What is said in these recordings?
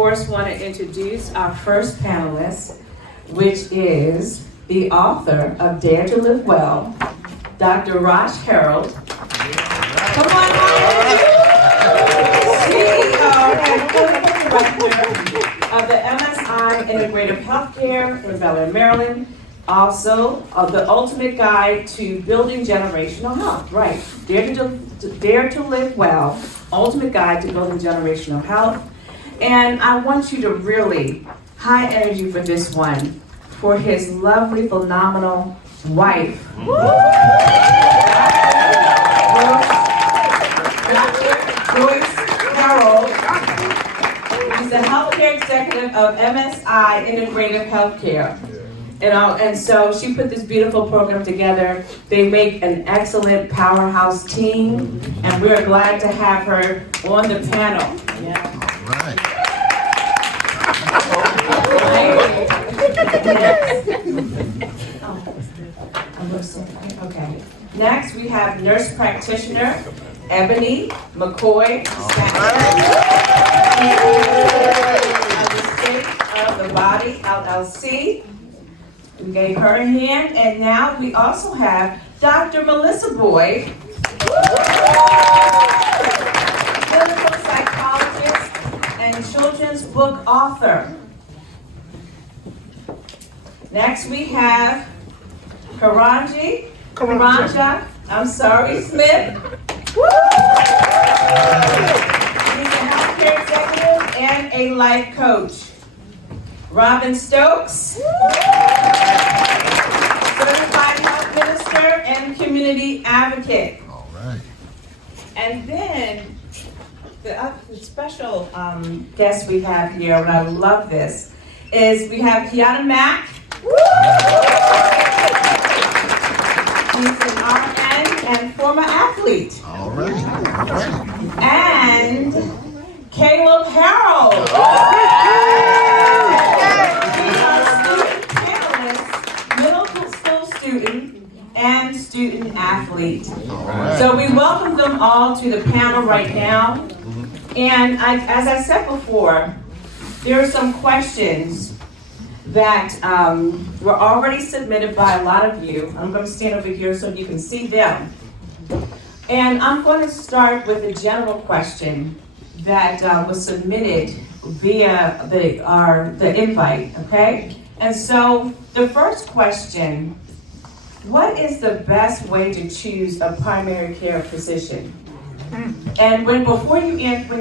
course, want to introduce our first panelist, which is the author of Dare to Live Well, Dr. Rosh Harold. Come on, CEO and Clinical Director of the MSI Integrative Healthcare in Bel Air, Maryland. Also, the ultimate guide to building generational health. Right, Dare to Live Well, ultimate guide to building generational health. And I want you to really high energy for this one, for his lovely, phenomenal wife. Joyce Harold. He's the healthcare executive of MSI Integrative Healthcare. And so she put this beautiful program together. They make an excellent powerhouse team, and we're glad to have her on the panel. Yeah. Okay. Next, we have nurse practitioner Ebony McCoy of the State of the Body LLC. We gave her a hand, and now we also have Dr. Melissa Boyd, clinical psychologist and children's book author. Next, we have Karanja, Smith. She's a healthcare executive and a life coach. Robin Stokes, certified health minister and community advocate. All right. And then the special guest we have here, and I love this, is we have Kiana Mack. He's an RN and former athlete. All right. All right. And Caleb Harold. He's our student panelist, middle school student, and student athlete. Right. So we welcome them all to the panel right now. And as I said before, there are some questions that were already submitted by a lot of you. I'm going to stand over here so you can see them. And I'm going to start with a general question that was submitted via the invite, okay? And so the first question, what is the best way to choose a primary care physician? And when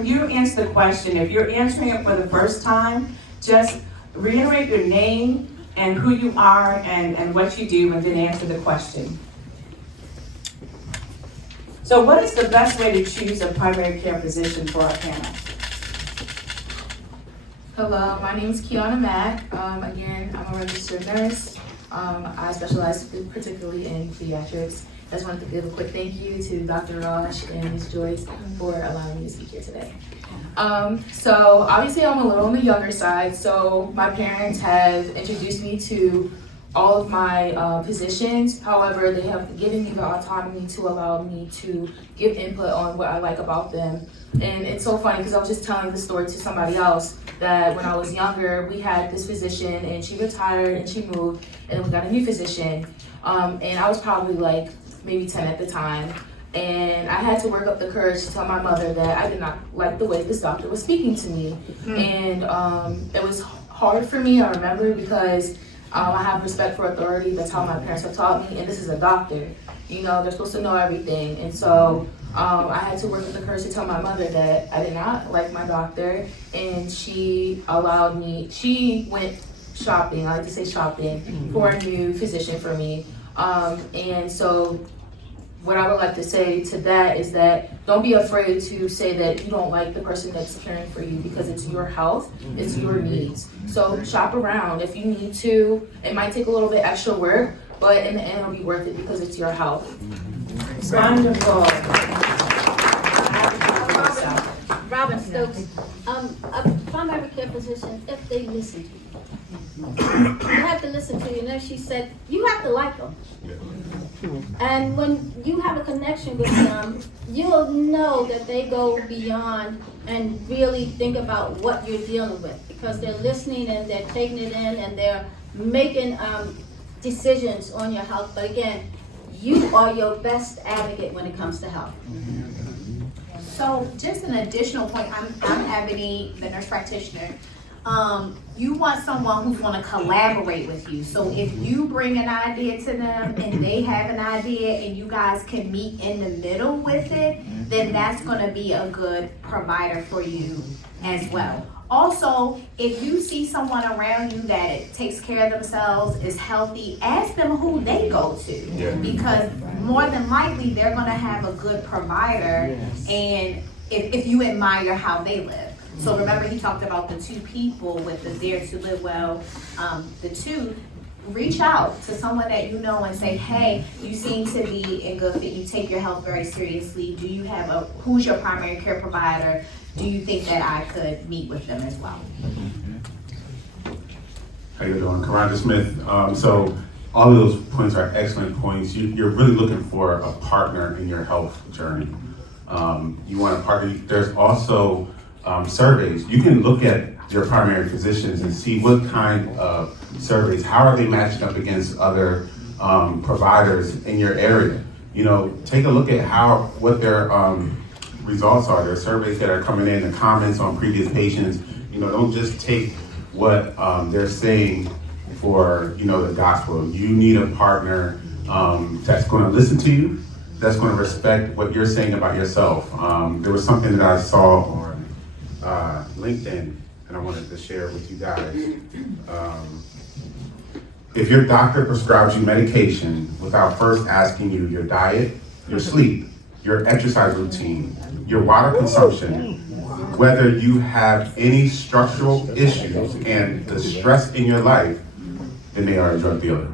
you answer the question, if you're answering it for the first time, just reiterate your name and who you are and what you do, and then answer the question. So what is the best way to choose a primary care physician for our panel? Hello, my name is Kiana Mack. Again, I'm a registered nurse. I specialize particularly in pediatrics. I just wanted to give a quick thank you to Dr. Rosh and Ms. Joyce for allowing me to speak here today. So obviously I'm a little on the younger side, so my parents have introduced me to all of my physicians. However, they have given me the autonomy to allow me to give input on what I like about them. And it's so funny because I was just telling the story to somebody else that when I was younger, we had this physician and she retired and she moved, and then we got a new physician. And I was probably like maybe 10 at the time. And I had to work up the courage to tell my mother that I did not like the way this doctor was speaking to me. And it was hard for me, I remember, because I have respect for authority. That's how my parents have taught me. And this is a doctor. You know, they're supposed to know everything. And so I had to work with the courage to tell my mother that I did not like my doctor. And she allowed me, she went shopping, I like to say shopping, for a new physician for me. And so what I would like to say to that is that don't be afraid to say that you don't like the person that's caring for you, because it's your health, it's your needs. So shop around if you need to. It might take a little bit extra work, but in the end it'll be worth it because it's your health. Wonderful. Robin Stokes, a primary care physician, if they listen to you have to listen to you. And then she said, you have to like them. And when you have a connection with them, you'll know that they go beyond and really think about what you're dealing with, because they're listening and they're taking it in and they're making decisions on your health. But again, you are your best advocate when it comes to health. So just an additional point, I'm Ebony, the nurse practitioner. You want someone who's going to collaborate with you. So if you bring an idea to them and they have an idea and you guys can meet in the middle with it, then that's going to be a good provider for you as well. Also, if you see someone around you that takes care of themselves, is healthy, ask them who they go to. Because more than likely they're going to have a good provider, and if you admire how they live. So remember, he talked about the two people with the Dare to Live Well, the two. Reach out to someone that you know and say, hey, you seem to be in good fit, you take your health very seriously. Do you have who's your primary care provider? Do you think that I could meet with them as well? How you doing? Karanja Smith. So all of those points are excellent points. You're really looking for a partner in your health journey. You want a partner. There's also surveys. You can look at your primary physicians and see what kind of surveys, how are they matching up against other providers in your area. You know, take a look at what their results are. Their surveys that are coming in, the comments on previous patients. You know, don't just take what they're saying for, you know, the gospel. You need a partner that's going to listen to you, that's going to respect what you're saying about yourself. There was something that I saw on LinkedIn, and I wanted to share with you guys. If your doctor prescribes you medication without first asking you your diet, your sleep, your exercise routine, your water consumption, whether you have any structural issues and the stress in your life, then they are a drug dealer.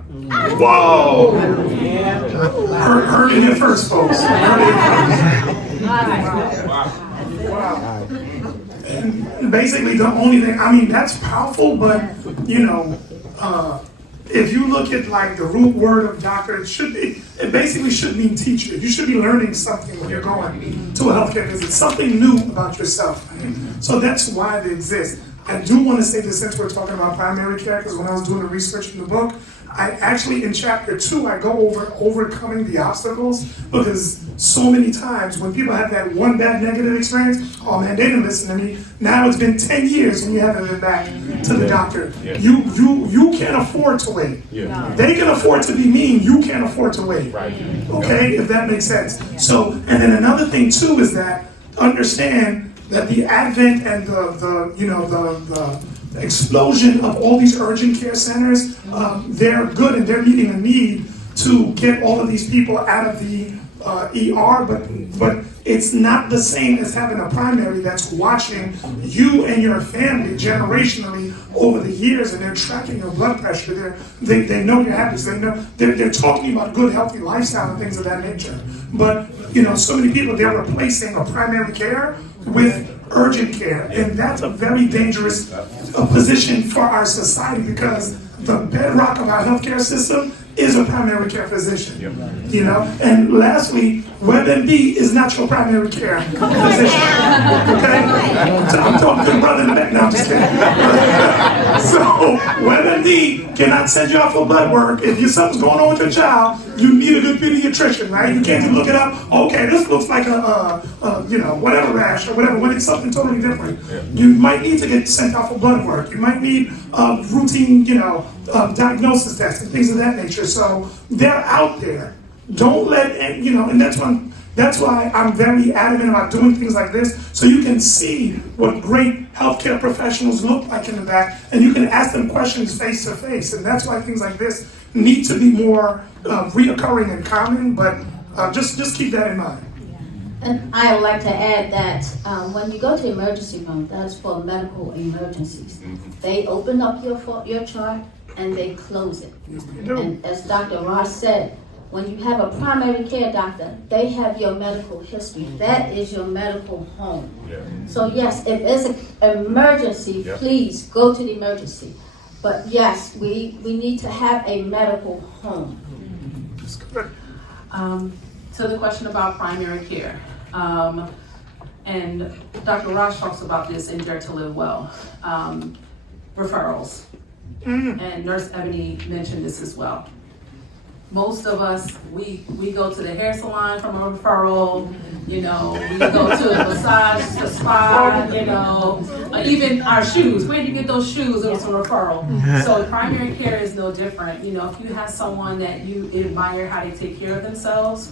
Whoa! Heard it here first, folks. Wow. And basically, the only thing, I mean, that's powerful, but, you know, if you look at like the root word of doctor, it basically should mean teacher. You should be learning something when you're going to a healthcare visit, something new about yourself. Right? So that's why they exist. I do want to say this since we're talking about primary care, because when I was doing the research in the book, I actually, in chapter 2, I go over overcoming the obstacles, because so many times when people have that one bad negative experience, oh man, they didn't listen to me. Now it's been 10 years and you haven't been back to the doctor. You can't afford to wait. They can afford to be mean, you can't afford to wait. Okay, if that makes sense. So, and then another thing too is that understand that the advent and the explosion of all these urgent care centers, they're good and they're meeting a need to get all of these people out of the ER, but it's not the same as having a primary that's watching you and your family generationally over the years, and they're tracking your blood pressure. They know your habits. They know they're talking about good, healthy lifestyle and things of that nature. But you know, so many people, they're replacing a primary care with urgent care, and that's a very dangerous position for our society, because the bedrock of our healthcare system is a primary care physician. You know, and lastly, WebMD is not your primary care physician. Okay, so I'm talking to the brother in the back. No, I'm just kidding. So WebMD cannot send you out for blood work. If something's going on with your child, you need a good pediatrician, right? You can't just look it up. Okay, this looks like a whatever rash or whatever. When it's something totally different, you might need to get sent out for blood work. You might need routine, diagnosis tests and things of that nature. So they're out there. Don't let and that's why I'm very adamant about doing things like this, so you can see what great healthcare professionals look like in the back, and you can ask them questions face to face. And that's why things like this need to be more reoccurring and common. But just keep that in mind. And I would like to add that when you go to emergency room, that's for medical emergencies. They open up your chart and they close it. And as Dr. Ross said, when you have a primary care doctor, they have your medical history. That is your medical home. So yes, if it's an emergency, please go to the emergency. But yes, we need to have a medical home. To the question about primary care, and Dr. Ross talks about this in Dare to Live Well, referrals. And Nurse Ebony mentioned this as well. Most of us, we go to the hair salon from a referral, we go to a massage, the spa, even our shoes. Where do you get those shoes? It was a referral. So primary care is no different. If you have someone that you admire how they take care of themselves,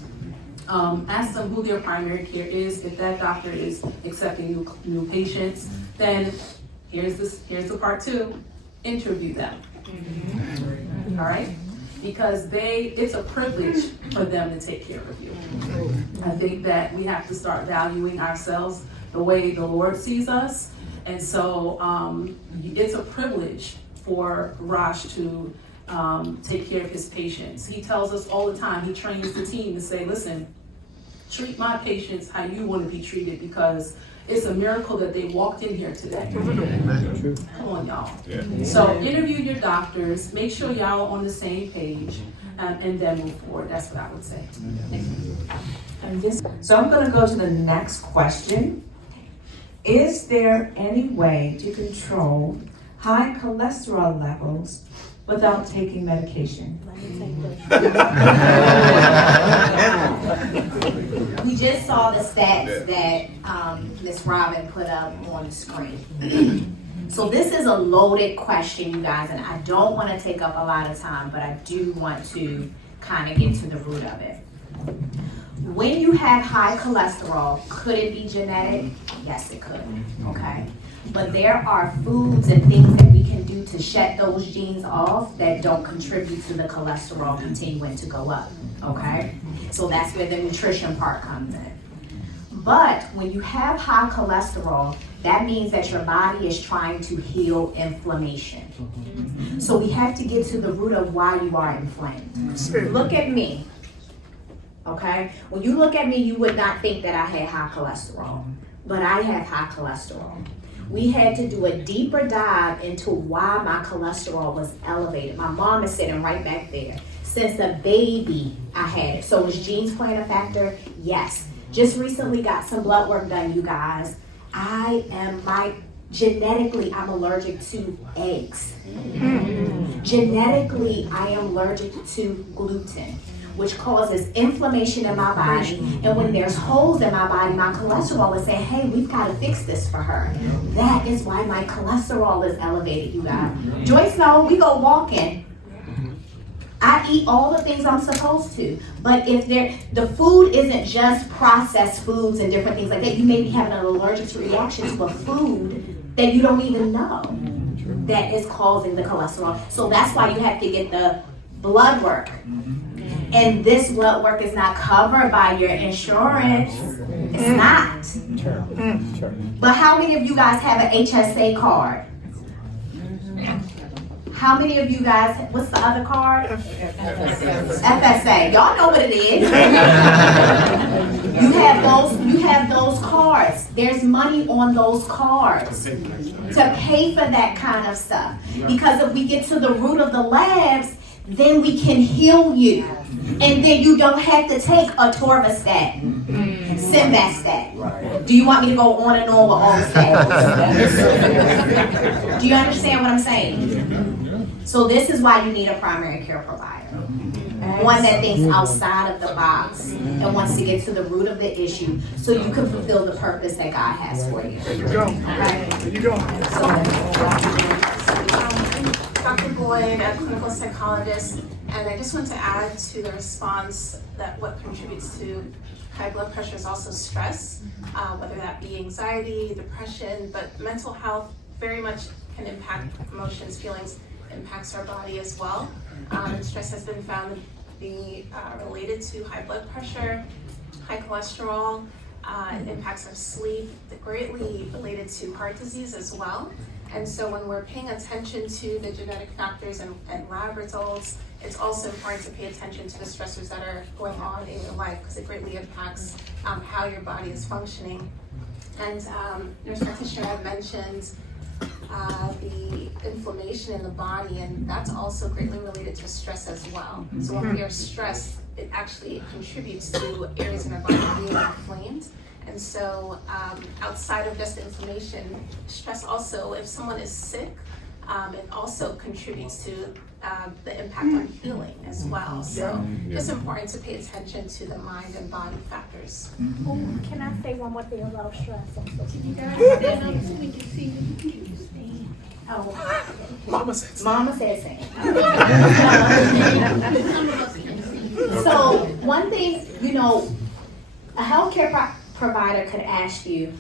ask them who their primary care is. If that doctor is accepting new patients, then here's the part 2, interview them. All right? Because it's a privilege for them to take care of you. I think that we have to start valuing ourselves the way the Lord sees us. And so it's a privilege for Raj to take care of his patients. He tells us all the time, he trains the team to say, listen, treat my patients how you want to be treated, because it's a miracle that they walked in here today. Come on, y'all. Yeah. So interview your doctors, make sure y'all on the same page, and then move forward. That's what I would say. So I'm going to go to the next question. Is there any way to control high cholesterol levels without taking medication? We just saw the stats that Ms. Robin put up on the screen. So this is a loaded question, you guys, and I don't want to take up a lot of time, but I do want to kind of get to the root of it. When you have high cholesterol, could it be genetic? Yes, it could, okay? But there are foods and things that we can do to shut those genes off that don't contribute to the cholesterol continuing to go up, okay? So that's where the nutrition part comes in. But when you have high cholesterol, that means that your body is trying to heal inflammation. So we have to get to the root of why you are inflamed. Look at me, okay? When you look at me, you would not think that I had high cholesterol, but I have high cholesterol. We had to do a deeper dive into why my cholesterol was elevated. My mom is sitting right back there. Since a baby, I had it. So is genes playing a factor? Yes. Just recently got some blood work done, you guys. Genetically, I'm allergic to eggs. Genetically, I am allergic to gluten, which causes inflammation in my body. And when there's holes in my body, my cholesterol is saying, hey, we've got to fix this for her. That is why my cholesterol is elevated, you guys. Joyce, no, we go walking. I eat all the things I'm supposed to. But if the food isn't just processed foods and different things like that, you may be having an allergic reaction to a food that you don't even know that is causing the cholesterol. So that's why you have to get the blood work. And this blood work is not covered by your insurance. It's not. But how many of you guys have an HSA card? How many of you guys, what's the other card? FSA. Y'all know what it is. You have those cards. There's money on those cards to pay for that kind of stuff. Because if we get to the root of the labs, then we can heal you. And then you don't have to take atorvastatin, simvastatin. Do you want me to go on and on with all the statins? Do you understand what I'm saying? So this is why you need a primary care provider. One that thinks outside of the box and wants to get to the root of the issue so you can fulfill the purpose that God has for you. There you go. Okay? There you go. Dr. Boyd, a clinical psychologist, and I just want to add to the response that what contributes to high blood pressure is also stress, whether that be anxiety, depression, but mental health very much can impact emotions, feelings, impacts our body as well. And stress has been found to be related to high blood pressure, high cholesterol, it impacts our sleep, greatly related to heart disease as well. And so when we're paying attention to the genetic factors and lab results, it's also important to pay attention to the stressors that are going on in your life because it greatly impacts how your body is functioning. And nurse practitioner had mentioned the inflammation in the body, and that's also greatly related to stress as well. So when we are stressed, it actually contributes to areas in our body being inflamed. And so outside of just inflammation, stress also, if someone is sick, it also contributes to the impact on healing as well. So it's important to pay attention to the mind and body factors. Can I say one more thing about stress? Can you guys stand up so we can see you? Oh, Mama said so. Mama said same. So one thing, you know, a healthcare provider could ask you,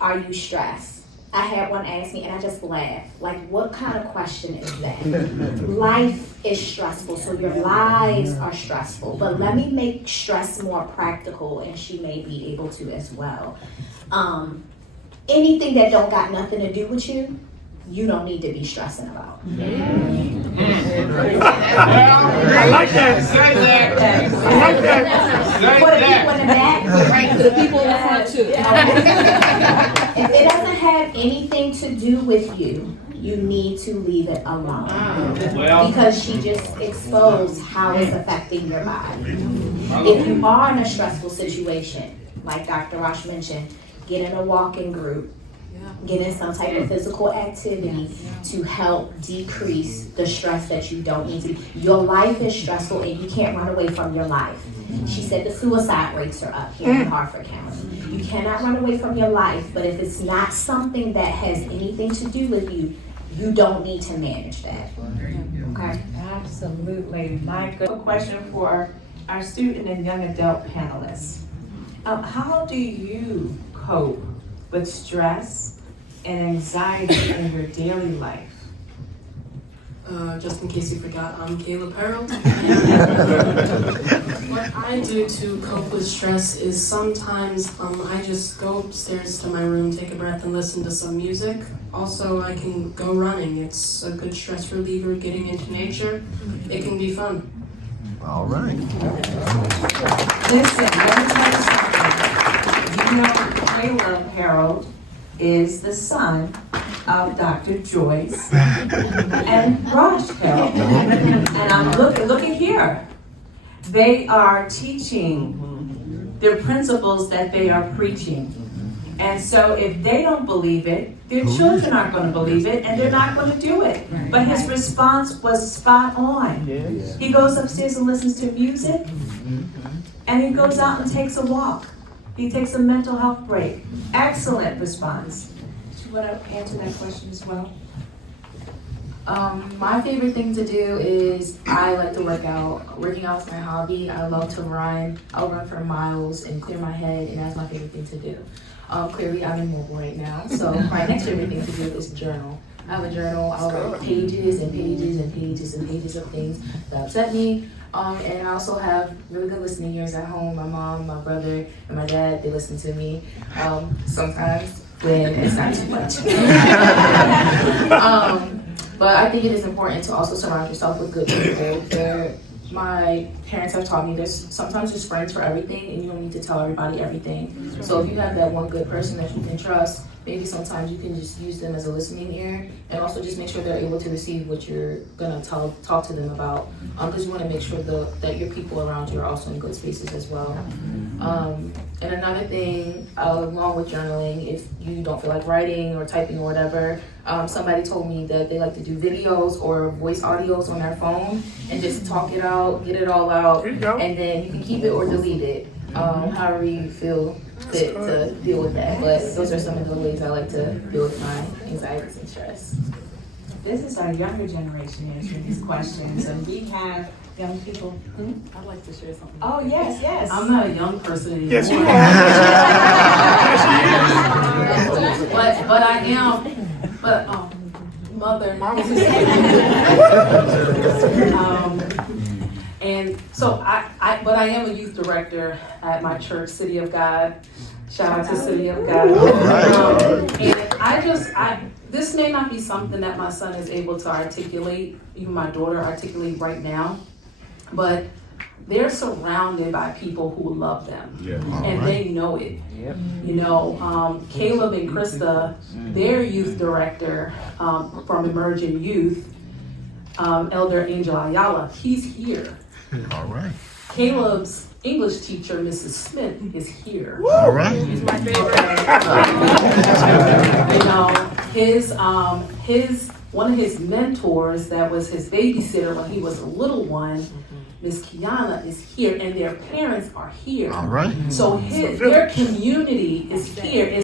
are you stressed? I had one ask me and I just laughed. Like, what kind of question is that? Life is stressful, so your lives are stressful. But let me make stress more practical, and she may be able to as well. Anything that don't got nothing to do with you, you don't need to be stressing about. I like that. Say that. I like that. For the people in the back, Right, to the people in the front too. if it doesn't have anything to do with you, you need to leave it alone. Well, Because she just exposed how it's affecting your body. If you are in a stressful situation, like Dr. Rosh mentioned, get in a walking group, get in some type of physical activity to help decrease the stress that you don't need to be. Your life is stressful and you can't run away from your life. She said the suicide rates are up here in Hartford County. You cannot run away from your life, but if it's not something that has anything to do with you, you don't need to manage that. Okay? Absolutely. My good question for our student and young adult panelists. How do you cope with stress and anxiety in your daily life? Just in case you forgot, I'm Caleb Harold. What I do to cope with stress is sometimes I just go upstairs to my room, take a breath, and listen to some music. Also, I can go running. It's a good stress reliever, getting into nature. It can be fun. all right. Listen, let me tell you something. You know, Caleb Harold is the son of Dr. Joyce and Rosh Harold. And I'm looking here. They are teaching their principles that they are preaching. And so if they don't believe it, their children aren't going to believe it, and they're not going to do it. But his response was spot on. He goes upstairs and listens to music, and he goes out and takes a walk. He takes a mental health break. Excellent response. Do you want to answer that question as well? My favorite thing to do is I like to work out. Working out is my hobby. I love to run. I'll run for miles and clear my head, and that's my favorite thing to do. Clearly, I'm in mobile right now, so my next favorite thing to do is journal. I have a journal. I'll write pages and pages and pages and pages of things that upset me. And I also have really good listening ears at home. My mom, my brother, and my dad, they listen to me sometimes when it's not too much. But I think it is important to also surround yourself with good people. My parents have taught me there's sometimes there's friends for everything, and you don't need to tell everybody everything. So if you have that one good person that you can trust, maybe sometimes you can just use them as a listening ear, and also just make sure they're able to receive what you're gonna talk to them about, because you want to make sure that your people around you are also in good spaces as well. And another thing, along with journaling, if you don't feel like writing or typing or whatever, somebody told me that they like to do videos or voice audios on their phone and just talk it out, get it all out, and then you can keep it or delete it, however you feel fit to deal with that. But those are some of the ways I like to deal with my anxieties and stress. This is our younger generation answering these questions, and we have young people. I'd like to share something. Oh, yes, yes. I'm not a young person anymore. Yes, you are. But I am. But mother. And so but I am a youth director at my church, City of God. Shout out to City of God. And this may not be something that my son is able to articulate, even my daughter articulate right now, but they're surrounded by people who love them, and they know it. You know, Caleb and Krista, their youth director from Emerging Youth, Elder Angel Ayala, he's here. All right. Caleb's English teacher, Mrs. Smith, is here. All right. You know, his one of his mentors that was his babysitter when he was a little one, Miss Kiana, is here, and their parents are here. All right. So their community is here.